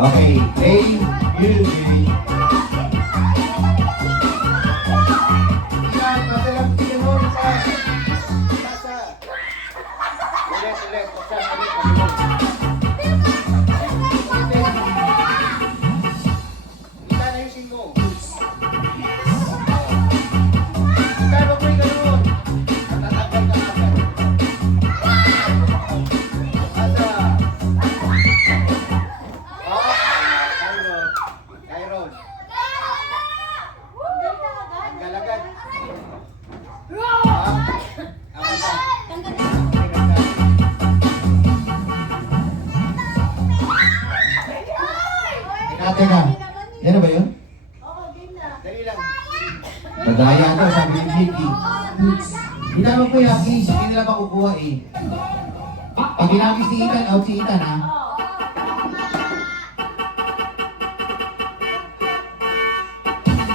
Okay, play music. Yan, madalang pinahon sa... Ulit, buksan, ulit. Kita na yung sing mo. Kita, wag mo yung ganun. Natatanggal ka agad. Asa. Tyron. Galagad. Teka, yan na ba yun? Dali lang. Madaya daw, sabi ni Vicky. Hinanong ko yung Akis, hindi nila makukuha eh. Pag hinagis si Ethan, out si Ethan ha.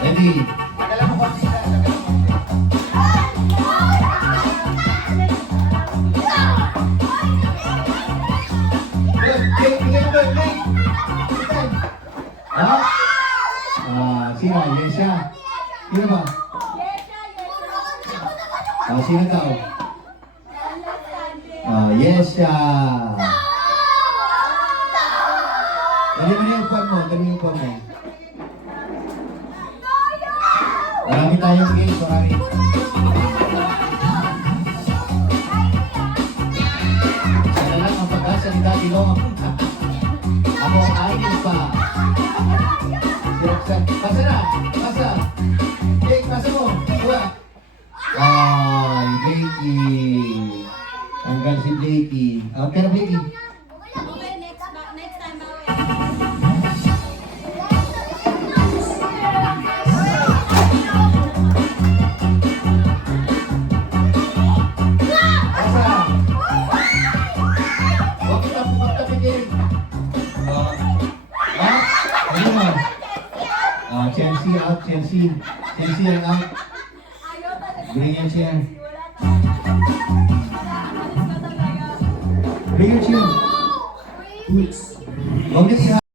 Ready? Tagalan mo konti na. Tagalan mo konti. Bigay mo ba? Bigay! Ha? Sino? Yes siya. Sino ba? Sino daw? Yes siya. Dali mo na yung upuan mo. Dali yung upuan mo. Marami tayong games, marami. Sana lang ang pag-asa ni Daddy Long. Ako ang akin pa. Si Roxanne. Pasa na! Pasa! Jake, pasa mo! Kuha! Ay, Jakey. Tanggal si Jakey. Pero Jakey. Next time bawi. Pasa! Huwag kita pipigil. Ano mo? Chelsea out, Chelsea. Chelsea ang out. Bring your chair. Bring your chair. Huwag niyo